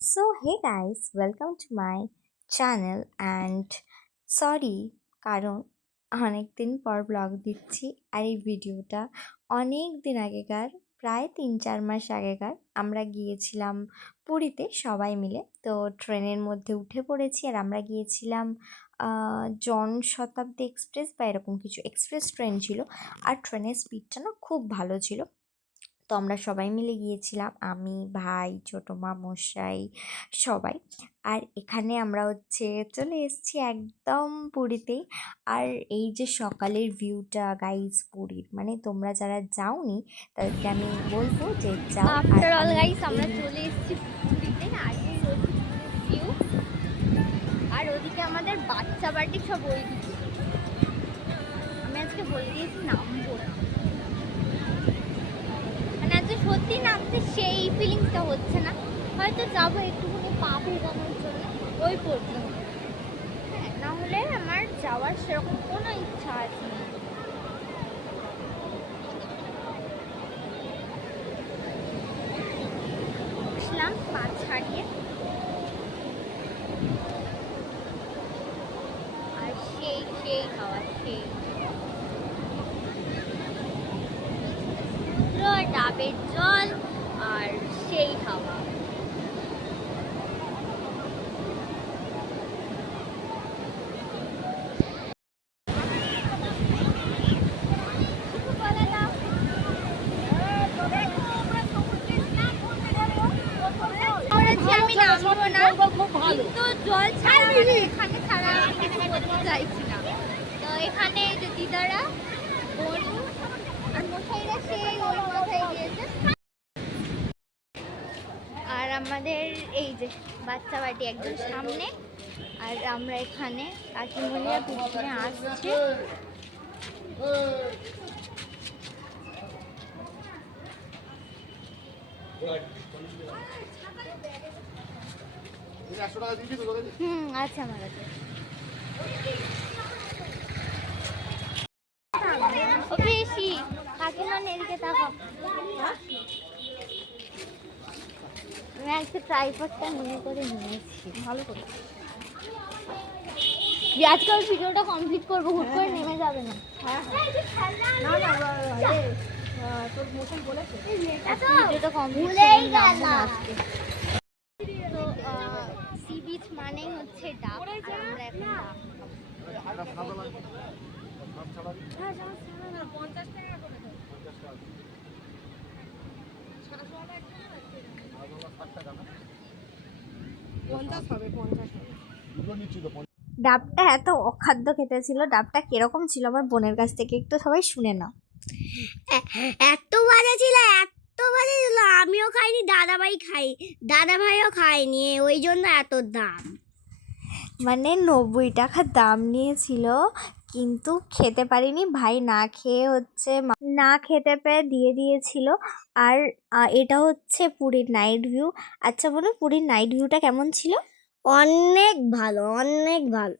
So, hey guys, welcome to my channel and sorry কারণ অনেক দিন পর ব্লগ দিচ্ছি আর এই ভিডিওটা অনেক দিন আগেকার প্রায় 3-4 মাস আগেকার আমরা গিয়েছিলাম পুরীতে সবাই মিলে। তো ট্রেনের মধ্যে উঠে পড়েছি আর আমরা গিয়েছিলাম জনশতাব্দী এক্সপ্রেস বা এরকম কিছু এক্সপ্রেস ট্রেন ছিল। আর ট্রেনের স্পিডটা না খুব ভালো ছিল। তো আমরা সবাই মিলে গিয়েছিলাম, আমি, ভাই, ছোটো মা, মশাই, সবাই। আর এখানে আমরা চলে এসেছি একদম পুরীতেই। আর এই যে সকালের ভিউটা গাইস পুরীর, মানে তোমরা যারা যাওনি তাদেরকে আমি বলবো যে যাও। আর আফটার অল আমি গাইস আমরা চলে এসেছি পুরীতে। আগে ভিউ, আর ওদিকে আমাদের বাচ্চা বাড়ি সব ওইদিকে। আমি আজকে বলে দিয়েছি নামবো না, মানে আজকে সত্যি নামতে সেই ফিলিংসটা হচ্ছে না। হয়তো যাবো একটুখানি পা ভেজানোর জন্য, ওই পর্যন্ত। হ্যাঁ, না হলে আমার যাওয়ার সেরকম কোনো ইচ্ছা আছে না। আসলাম পা ছাড়িয়ে, আর সেই হাওয়া, সেই ডাবের জল আর সেই হাওয়া। আমি নামবো না, কিন্তু জল ছাড়া এখানে ছাড়া কিছু বলতে চাইছি না। তো এখানে যে দিদারা, বনু আর মশাইরা সেই ওই মাথায় গিয়েছে। আর আমাদের এই যে বাচ্চা বাটি একদম সামনে, আর আমরা এখানে কাকিমণিরা পিছনে আসছে। আছে আমার কাছে। ও বেশি কাকিমা এদিকে তাকাও। আমি একটা ট্রাইপডটা মনে করে নিয়েছি, ভালো করে। আজকে ওই ভিডিওটা কমপ্লিট করবো, হুট করে নেমে যাবে না। ভিডিওটা কমপ্লিট আজকে। তো সি বিচ মানেই হচ্ছে ডাব, আর আমরা এখন ডাবটা এত অখাদ্য খেতে ছিল। ডাবটা কিরকম ছিল আমার বোনের কাছ থেকে একটু সবাই শুনে নাও। এত বাজে ছিল, এত বাজে ছিল, আমিও খাইনি, দাদাভাইও খায়নি, ওই জন্য এত দাম। মানে 90 টাকা দাম নিয়েছিল, কিন্তু খেতে পারিনি। ভাই না খেয়ে না খেতে পেয়ে দিয়ে দিয়েছিল। আর এটা হচ্ছে পুরীর নাইট ভিউ। আচ্ছা বলো, পুরীর নাইট ভিউটা কেমন ছিল? অনেক ভালো, অনেক ভালো,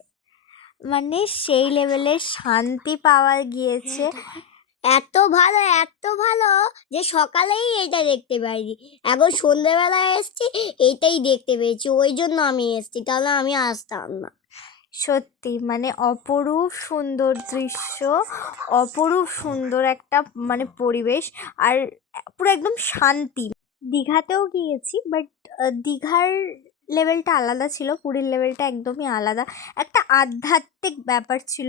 মানে সেই লেভেলের শান্তি পাওয়া গিয়েছে। এত ভালো, এত ভালো যে সকালেই এইটা দেখতে পাইনি, এখন সন্ধ্যেবেলায় এসছি, এইটাই দেখতে পেয়েছি, ওই জন্য আমি এসছি, তাহলে আমি আসতাম না। সত্যি মানে অপরূপ সুন্দর দৃশ্য, অপরূপ সুন্দর একটা মানে পরিবেশ। আর পুরো একদম শান্তি। দীঘাতেও গিয়েছি, বাট দীঘার লেভেলটা আলাদা ছিল, পুরীর লেভেলটা একদমই আলাদা। একটা আধ্যাত্মিক ব্যাপার ছিল।